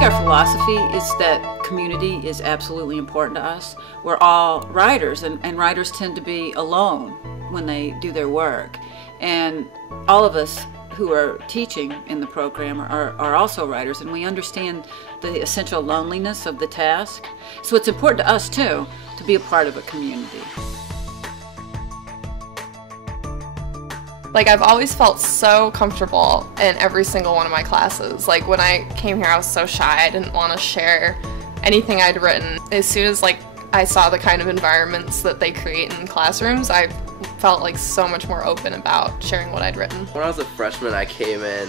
think our philosophy is that community is absolutely important to us. We're all writers, and writers tend to be alone when they do their work. And all of us who are teaching in the program are also writers, and we understand the essential loneliness of the task. So it's important to us, too, to be a part of a community. Like, I've always felt so comfortable in every single one of my classes. Like, when I came here, I was so shy. I didn't want to share anything I'd written. As soon as, I saw the kind of environments that they create in classrooms, I felt, so much more open about sharing what I'd written. When I was a freshman, I came in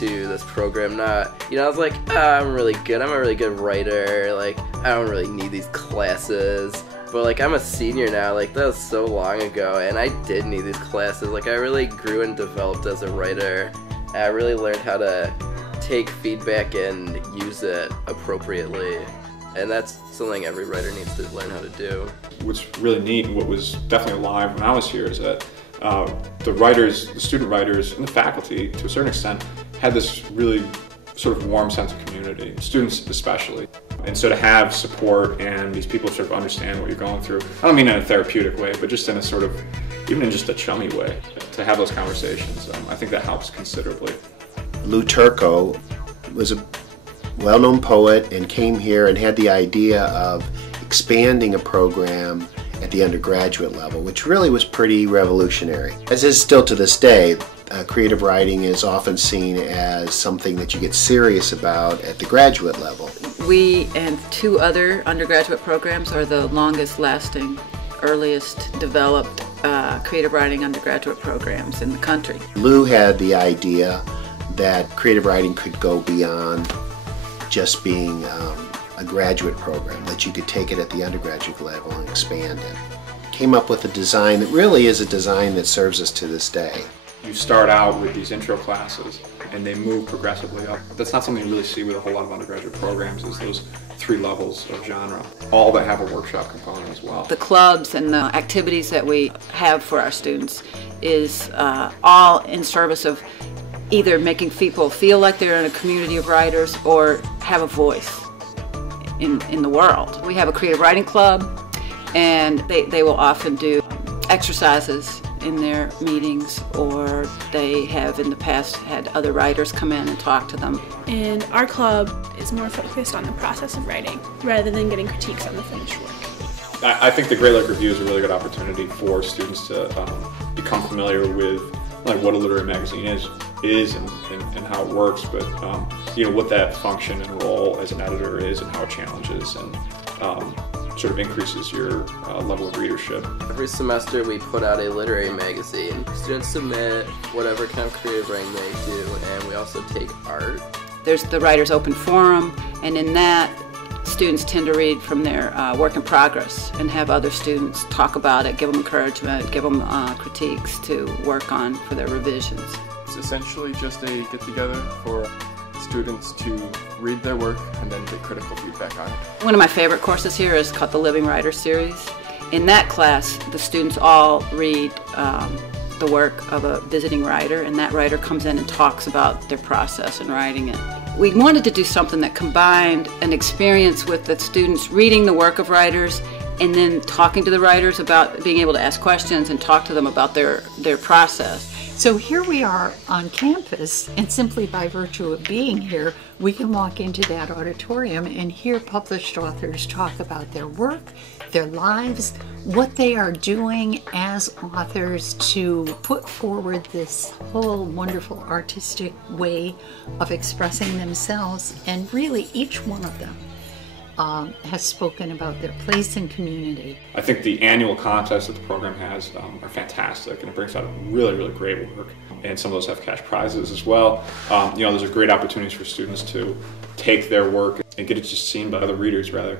to this program I was like, I'm really good. I'm a really good writer. I don't really need these classes. But I'm a senior now, that was so long ago, and I did need these classes. I really grew and developed as a writer. I really learned how to take feedback and use it appropriately. And that's something every writer needs to learn how to do. What's really neat, and what was definitely alive when I was here, is that the student writers, and the faculty, to a certain extent, had this really sort of warm sense of community, students especially. And so to have support and these people sort of understand what you're going through, I don't mean in a therapeutic way, but just in a sort of, even in just a chummy way, to have those conversations, I think that helps considerably. Lou Turco was a well-known poet and came here and had the idea of expanding a program at the undergraduate level, which really was pretty revolutionary. As is still to this day, creative writing is often seen as something that you get serious about at the graduate level. We and 2 other undergraduate programs are the longest lasting, earliest developed creative writing undergraduate programs in the country. Lou had the idea that creative writing could go beyond just being a graduate program, that you could take it at the undergraduate level and expand it. Came up with a design that really is a design that serves us to this day. You start out with these intro classes and they move progressively up. That's not something you really see with a whole lot of undergraduate programs, is those 3 levels of genre, all that have a workshop component as well. The clubs and the activities that we have for our students is all in service of either making people feel like they're in a community of writers or have a voice in the world. We have a creative writing club, and they will often do exercises in their meetings, or they have in the past had other writers come in and talk to them. And our club is more focused on the process of writing rather than getting critiques on the finished work. I think the Great Lake Review is a really good opportunity for students to become familiar with what a literary magazine is and how it works, but what that function and role as an editor is and how it challenges and sort of increases your level of readership. Every semester we put out a literary magazine. Students submit whatever kind of creative writing they do, and we also take art. There's the Writers Open Forum, and in that students tend to read from their work in progress and have other students talk about it, give them encouragement, give them critiques to work on for their revisions. It's essentially just a get-together for students to read their work and then get critical feedback on it. One of my favorite courses here is called the Living Writer Series. In that class, the students all read the work of a visiting writer, and that writer comes in and talks about their process in writing it. We wanted to do something that combined an experience with the students reading the work of writers and then talking to the writers about being able to ask questions and talk to them about their process. So here we are on campus, and simply by virtue of being here, we can walk into that auditorium and hear published authors talk about their work, their lives, what they are doing as authors to put forward this whole wonderful artistic way of expressing themselves. And really, each one of them has spoken about their place in community. I think the annual contests that the program has are fantastic, and it brings out really, really great work. And some of those have cash prizes as well. Those are great opportunities for students to take their work and get it just seen by other readers, rather,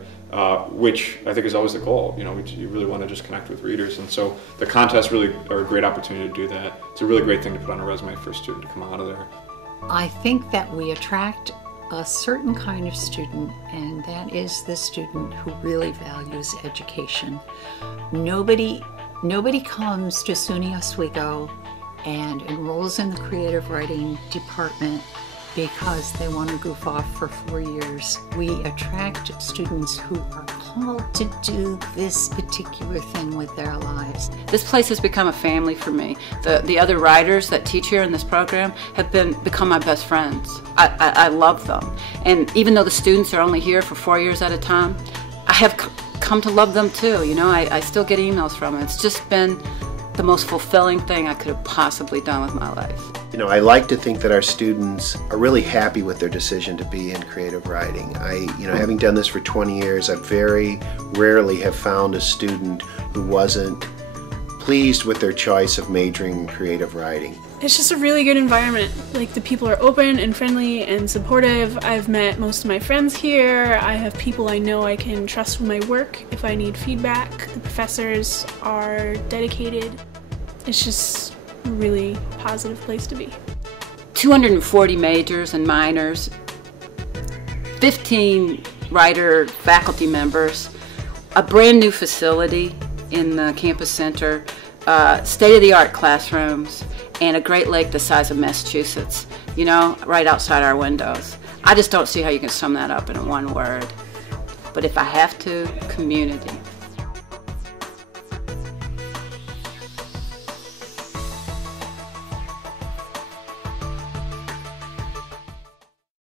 which I think is always the goal. You really want to just connect with readers, and so the contests really are a great opportunity to do that. It's a really great thing to put on a resume for a student to come out of there. I think that we attract a certain kind of student, and that is the student who really values education. Nobody comes to SUNY Oswego and enrolls in the creative writing department because they want to goof off for 4 years. We attract students who are called to do this particular thing with their lives. This place has become a family for me. The other writers that teach here in this program have become my best friends. I love them. And even though the students are only here for 4 years at a time, I have come to love them too. You know, I still get emails from them. It's just been the most fulfilling thing I could have possibly done with my life. You know, I like to think that our students are really happy with their decision to be in creative writing. Having done this for 20 years, I very rarely have found a student who wasn't pleased with their choice of majoring in creative writing. It's just a really good environment. Like, the people are open and friendly and supportive. I've met most of my friends here. I have people I know I can trust with my work if I need feedback. The professors are dedicated. It's just a really positive place to be. 240 majors and minors, 15 writer faculty members, a brand new facility in the campus center, state-of-the-art classrooms, and a Great Lake the size of Massachusetts, you know, right outside our windows. I just don't see how you can sum that up in one word. But if I have to, community.